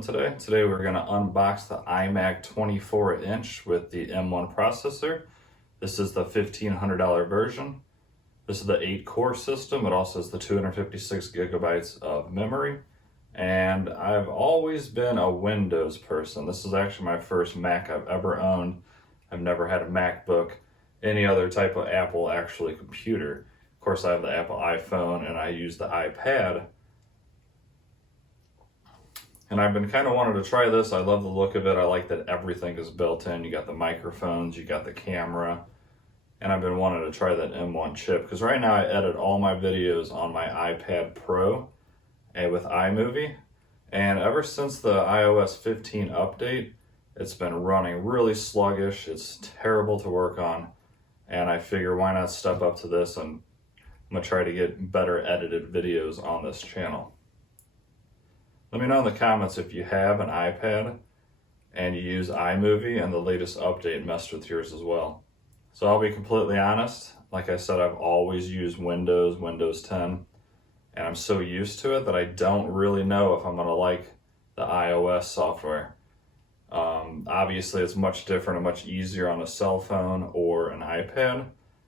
doing today? Today we're going to unbox the iMac 24-inch with the M1 processor. This is the $1,500 version. This is the 8-core system. It also has the 256 gigabytes of memory. And I've always been a Windows person. This is actually my first Mac I've ever owned. I've never had a MacBook, any other type of Apple actually computer. Of course, I have the Apple iPhone and I use the iPad. And I've been kind of wanting to try this. I love the look of it. I like that everything is built in. You got the microphones, you got the camera. And I've been wanting to try that M1 chip because right now I edit all my videos on my iPad Pro and with iMovie. And ever since the iOS 15 update, it's been running really sluggish. It's terrible to work on. And I figure why not step up to this, and I'm gonna try to get better edited videos on this channel. Let me know in the comments if you have an iPad and you use iMovie and the latest update messed with yours as well. So I'll be completely honest, like I said, I've always used Windows 10, and I'm so used to it that I don't really know if I'm gonna like the iOS software. Obviously it's much different and much easier on a cell phone or an iPad,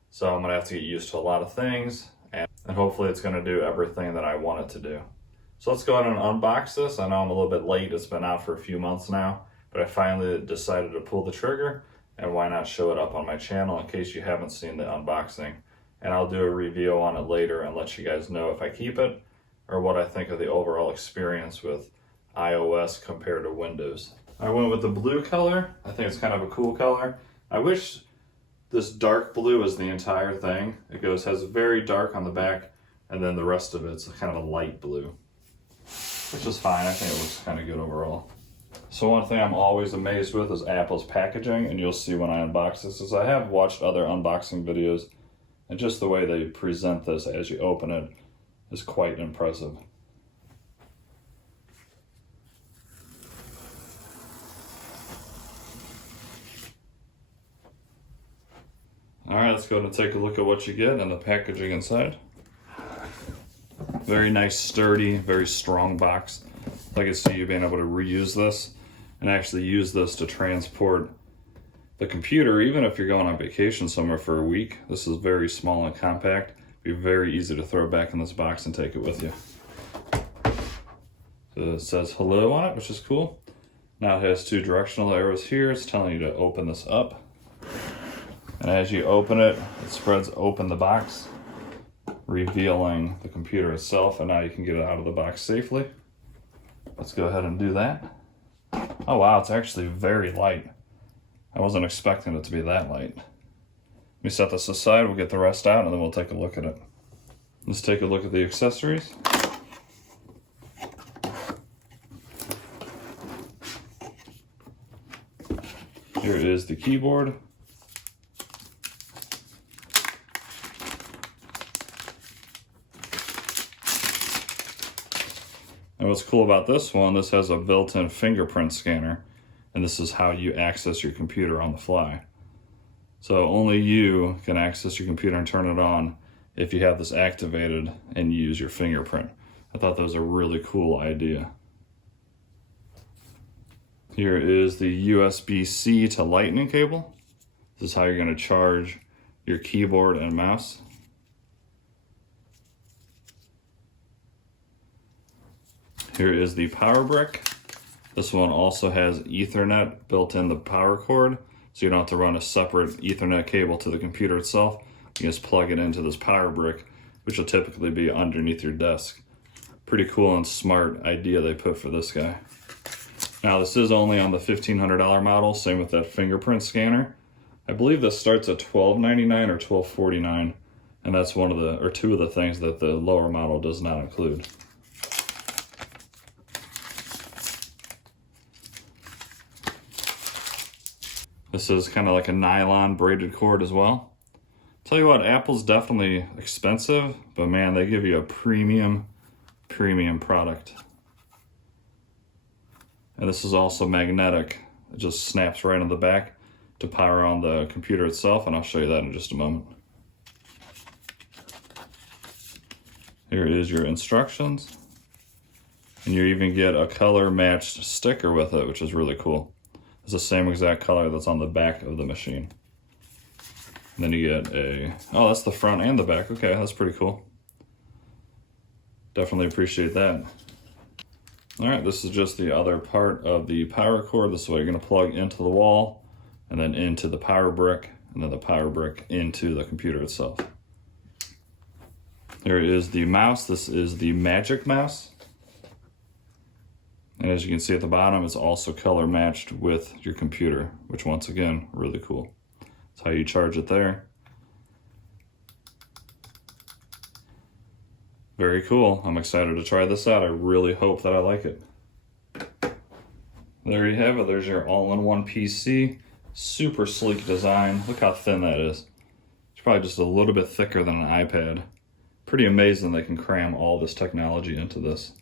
so I'm gonna have to get used to a lot of things, and hopefully it's gonna do everything that I want it to do. So let's go ahead and unbox this. I know I'm a little bit late. It's been out for a few months now, but I finally decided to pull the trigger, and why not show it up on my channel in case you haven't seen the unboxing. And I'll do a review on it later and let you guys know if I keep it or what I think of the overall experience with iOS compared to Windows. I went with the blue color. I think it's kind of a cool color. I wish this dark blue is the entire thing. It has very dark on the back, and then the rest of it's kind of a light blue, which is fine. I think it looks kind of good overall. So one thing I'm always amazed with is Apple's packaging, and you'll see when I unbox this, is I have watched other unboxing videos, and just the way they present this as you open it is quite impressive. All right, let's go and take a look at what you get and the packaging inside. Very nice, sturdy, very strong box. I can see you being able to reuse this and actually use this to transport the computer, even if you're going on vacation somewhere for a week. This is very small and compact. It'd be very easy to throw it back in this box and take it with you. So it says hello on it, which is cool. Now it has 2 directional arrows here. It's telling you to open this up. And as you open it, it spreads open the box, revealing the computer itself, and now you can get it out of the box safely. Let's go ahead and do that. Oh wow, it's actually very light. I wasn't expecting it to be that light. Let me set this aside, we'll get the rest out, and then we'll take a look at it. Let's take a look at the accessories. Here is the keyboard. And what's cool about this one, this has a built-in fingerprint scanner, and this is how you access your computer on the fly. So only you can access your computer and turn it on if you have this activated and use your fingerprint. I thought that was a really cool idea. Here is the USB-C to Lightning cable. This is how you're going to charge your keyboard and mouse. Here is the power brick. This one also has Ethernet built in the power cord, so you don't have to run a separate Ethernet cable to the computer itself. You just plug it into this power brick, which will typically be underneath your desk. Pretty cool and smart idea they put for this guy. Now this is only on the $1,500 model, same with that fingerprint scanner. I believe this starts at $12.99 or $12.49, and that's one of the, or two of the things that the lower model does not include. This is kind of like a nylon braided cord as well. Tell you what, Apple's definitely expensive, but man, they give you a premium product. And this is also magnetic. It just snaps right on the back to power on the computer itself, and I'll show you that in just a moment. Here is your instructions. And you even get a color matched sticker with it, which is really cool. It's the same exact color that's on the back of the machine. And then you get oh, that's the front and the back. Okay, that's pretty cool. Definitely appreciate that. All right, this is just the other part of the power cord. This is what you're gonna plug into the wall and then into the power brick, and then the power brick into the computer itself. There is the mouse. This is the Magic Mouse. And as you can see at the bottom, it's also color matched with your computer, which once again, really cool. That's how you charge it there. Very cool. I'm excited to try this out. I really hope that I like it. There you have it. There's your all-in-one PC. Super sleek design. Look how thin that is. It's probably just a little bit thicker than an iPad. Pretty amazing they can cram all this technology into this.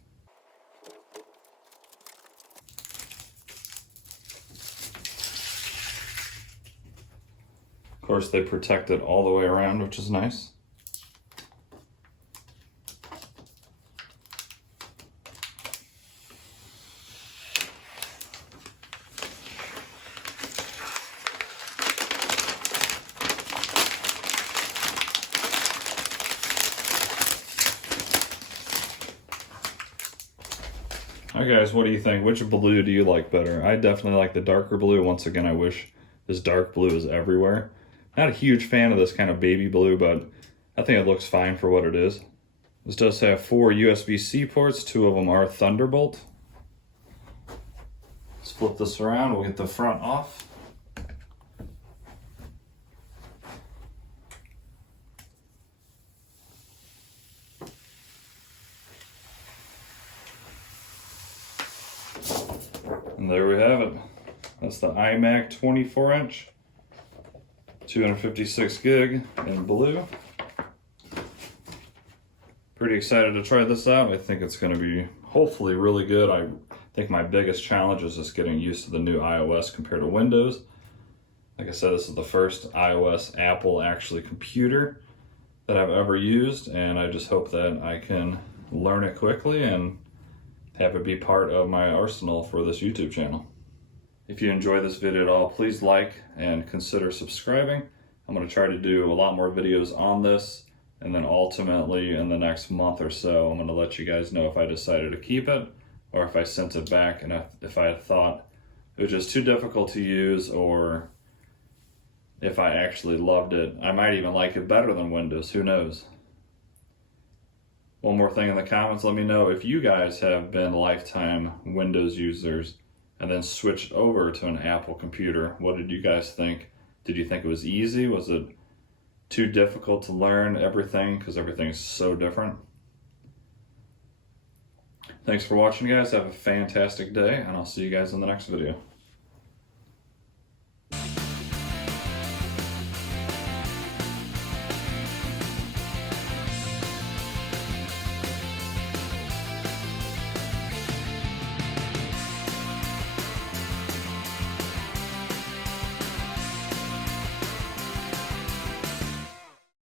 Of course, they protect it all the way around, which is nice. Hi guys, what do you think? Which blue do you like better? I definitely like the darker blue. Once again, I wish this dark blue is everywhere. Not a huge fan of this kind of baby blue, but I think it looks fine for what it is. This does have 4 USB-C ports. 2 of them are Thunderbolt. Let's flip this around. We'll get the front off. And there we have it. That's the iMac 24-inch, 256 gig in blue. Pretty excited to try this out. I think it's going to be hopefully really good. I think my biggest challenge is just getting used to the new iOS compared to Windows. Like I said, this is the first iOS Apple actually computer that I've ever used, and I just hope that I can learn it quickly and have it be part of my arsenal for this YouTube channel. If you enjoy this video at all, please like and consider subscribing. I'm going to try to do a lot more videos on this, and then ultimately in the next month or so, I'm going to let you guys know if I decided to keep it or if I sent it back, and if I thought it was just too difficult to use, or if I actually loved it. I might even like it better than Windows, who knows? One more thing in the comments, let me know if you guys have been lifetime Windows users and then switched over to an Apple computer. What did you guys think? Did you think it was easy? Was it too difficult to learn everything because everything's so different? Thanks for watching, guys. Have a fantastic day, and I'll see you guys in the next video.